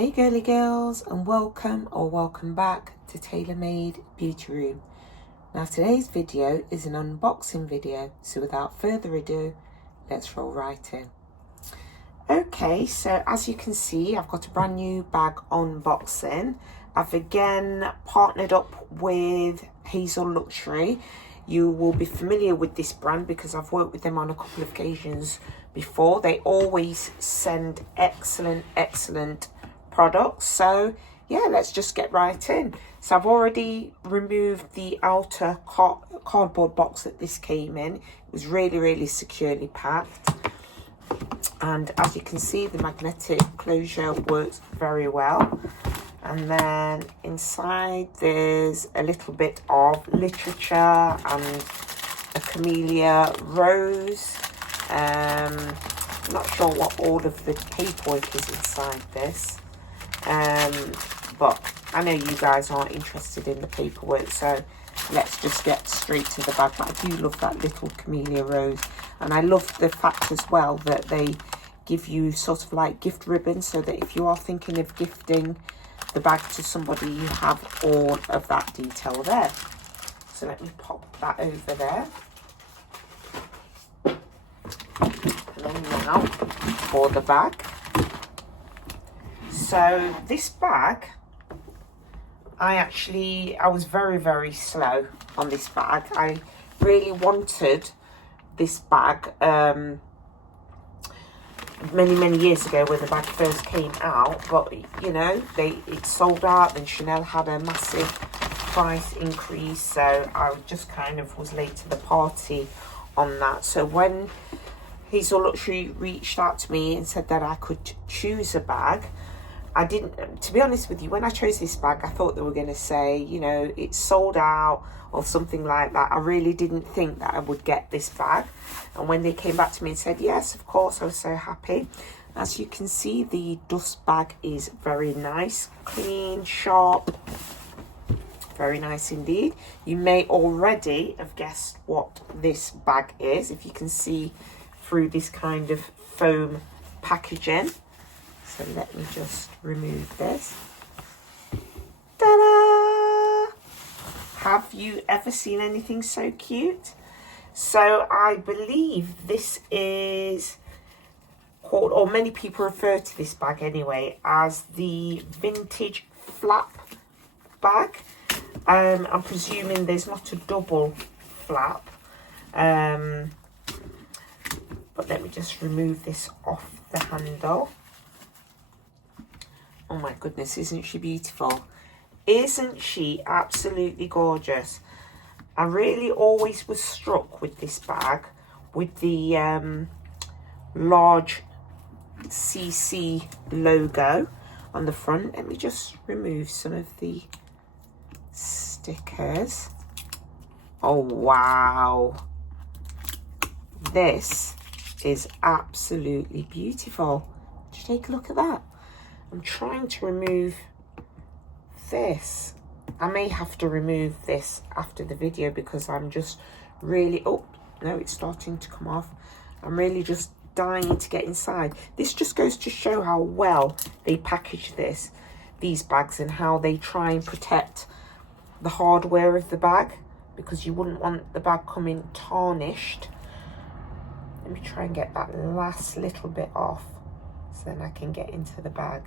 Hey girly girls, and welcome back to Tailor Made Beauty Room. Now today's video is an unboxing video, so without further ado, let's roll right in. Okay, so as you can see, I've got a brand new bag unboxing. I've again partnered up with Hazelluxury. You will be familiar with this brand because I've worked with them on a couple of occasions before. They always send excellent products. So yeah, let's just get right in. So I've already removed the outer cardboard box that this came in. It was really securely packed, and as you can see, the magnetic closure works very well. And then inside there's a little bit of literature and a camellia rose. I'm not sure what all of the paperwork is inside this, but I know you guys aren't interested in the paperwork, so let's just get straight to the bag. But I do love that little camellia rose, and I love the fact as well that they give you sort of like gift ribbons, so that if you are thinking of gifting the bag to somebody, you have all of that detail there. So let me pop that over there. And then now for the bag. So this bag, I was very slow on this bag. I really wanted this bag many years ago when the bag first came out, but you know, it sold out. Then Chanel had a massive price increase, so I just kind of was late to the party on that. So when Hazelluxury reached out to me and said that I could choose a bag, I didn't, to be honest with you, when I chose this bag, I thought they were going to say, you know, it's sold out or something like that. I really didn't think that I would get this bag. And when they came back to me and said, yes, of course, I was so happy. As you can see, the dust bag is very nice, clean, sharp, very nice indeed. You may already have guessed what this bag is, if you can see through this kind of foam packaging. So let me just remove this. Ta-da! Have you ever seen anything so cute? So I believe this is called, or many people refer to this bag anyway, as the vintage flap bag. I'm presuming there's not a double flap. But let me just remove this off the handle. Oh my goodness, isn't she beautiful? Isn't she absolutely gorgeous? I really always was struck with this bag, with the large CC logo on the front. Let me just remove some of the stickers. Oh wow, this is absolutely beautiful. Just take a look at that. I'm trying to remove this. I may have to remove this after the video because I'm just really, oh no, it's starting to come off. I'm really just dying to get inside. This just goes to show how well they package these bags, and how they try and protect the hardware of the bag, because you wouldn't want the bag coming tarnished. Let me try and get that last little bit off, so then I can get into the bag.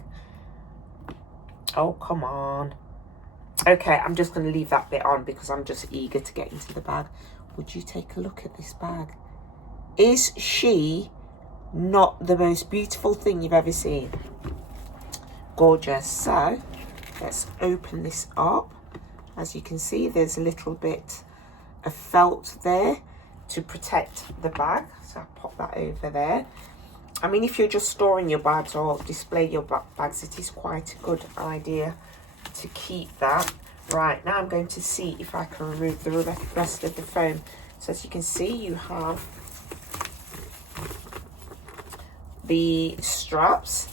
Oh, come on. Okay, I'm just going to leave that bit on because I'm just eager to get into the bag. Would you take a look at this bag? Is she not the most beautiful thing you've ever seen? Gorgeous. So let's open this up. As you can see, there's a little bit of felt there to protect the bag. So I'll pop that over there. I mean, if you're just storing your bags or display your bags, it is quite a good idea to keep that. Right, now I'm going to see if I can remove the rest of the foam. So as you can see, you have the straps.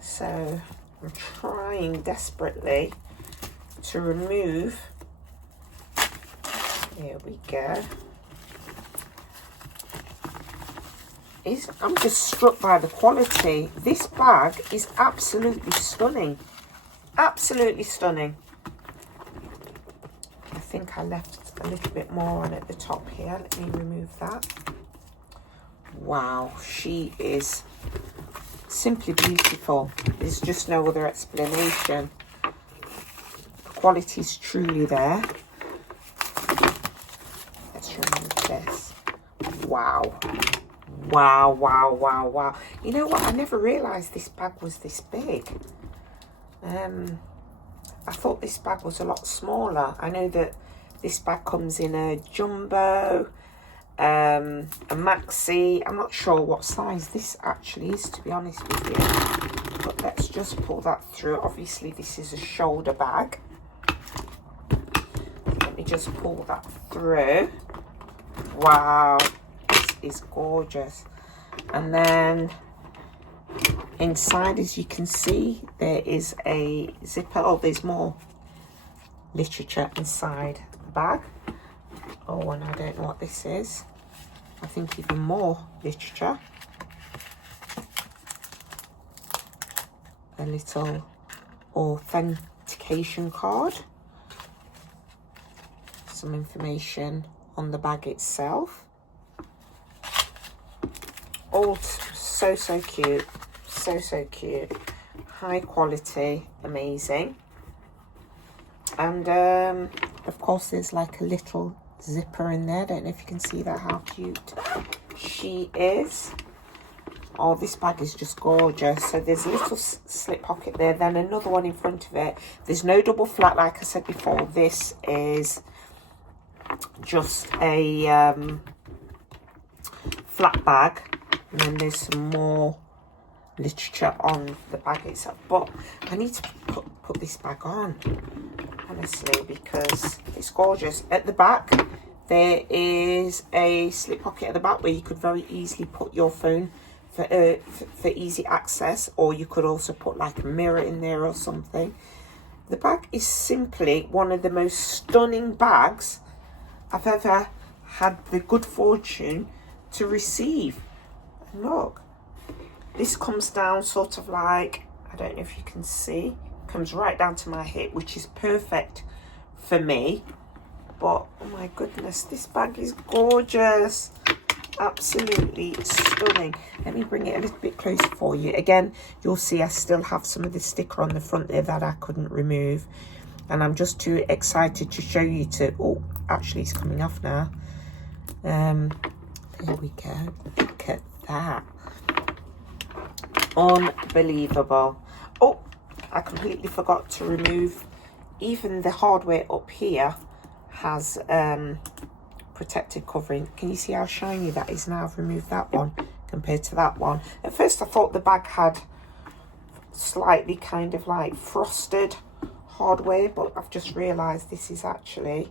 So I'm trying desperately to remove. Here we go. I'm just struck by the quality. This bag is absolutely stunning. Absolutely stunning. I think I left a little bit more on at the top here. Let me remove that. Wow, she is simply beautiful. There's just no other explanation. The quality is truly there. Let's remove this. Wow. Wow, wow, wow, wow. You know what? I never realised this bag was this big. I thought this bag was a lot smaller. I know that this bag comes in a jumbo, a maxi. I'm not sure what size this actually is, to be honest with you. But let's just pull that through. Obviously, this is a shoulder bag. Let me just pull that through. Wow. Is gorgeous. And then inside, as you can see, there is a zipper. Oh, there's more literature inside the bag. Oh, and I don't know what this is. I think even more literature. A little authentication card. Some information on the bag itself. All so cute, so cute, high quality, amazing. And of course there's like a little zipper in there. Don't know if you can see that, how cute she is. Oh, this bag is just gorgeous. So there's a little slip pocket there, then another one in front of it. There's no double flap, like I said before. This is just a flat bag. And then there's some more literature on the bag itself. But I need to put this bag on, honestly, because it's gorgeous. At the back, there is a slip pocket at the back where you could very easily put your phone for easy access. Or you could also put like a mirror in there or something. The bag is simply one of the most stunning bags I've ever had the good fortune to receive. Look, this comes down sort of like, I don't know if you can see, comes right down to my hip, which is perfect for me. But oh my goodness, this bag is gorgeous, absolutely stunning. Let me bring it a little bit closer for you. Again, you'll see I still have some of the sticker on the front there that I couldn't remove, and I'm just too excited to show you to. Oh, actually it's coming off now. There we go. Look at that. Unbelievable. Oh, I completely forgot to remove, even the hardware up here has protective covering. Can you see how shiny that is now? I've removed that one compared to that one. At first I thought the bag had slightly kind of like frosted hardware, but I've just realized this is actually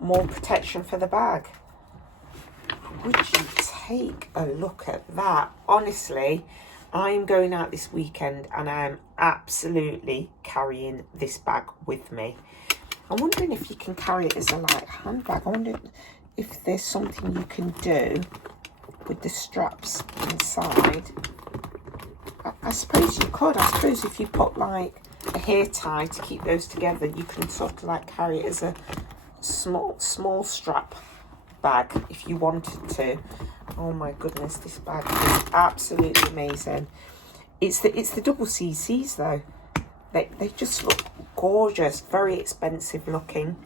more protection for the bag. Would you take a look at that? Honestly, I'm going out this weekend and I'm absolutely carrying this bag with me. I'm wondering if you can carry it as a light handbag. I wonder if there's something you can do with the straps inside. I suppose you could. I suppose if you put like a hair tie to keep those together, you can sort of like carry it as a small strap bag if you wanted to. Oh my goodness, this bag is absolutely amazing. It's the double CCs though. They just look gorgeous, very expensive looking.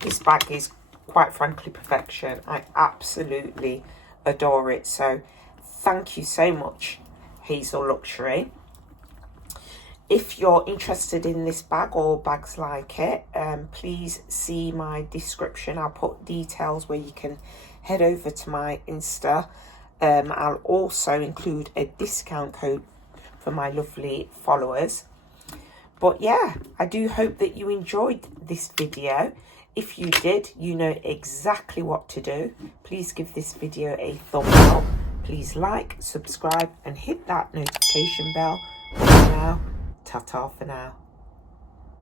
This bag is quite frankly perfection. I absolutely adore it. So thank you so much, Hazelluxury. If you're interested in this bag or bags like it, please see my description. I'll put details where you can head over to my Insta. I'll also include a discount code for my lovely followers. But yeah, I do hope that you enjoyed this video. If you did, you know exactly what to do. Please give this video a thumbs up. Please like, subscribe and hit that notification bell. For now, ta-ta for now.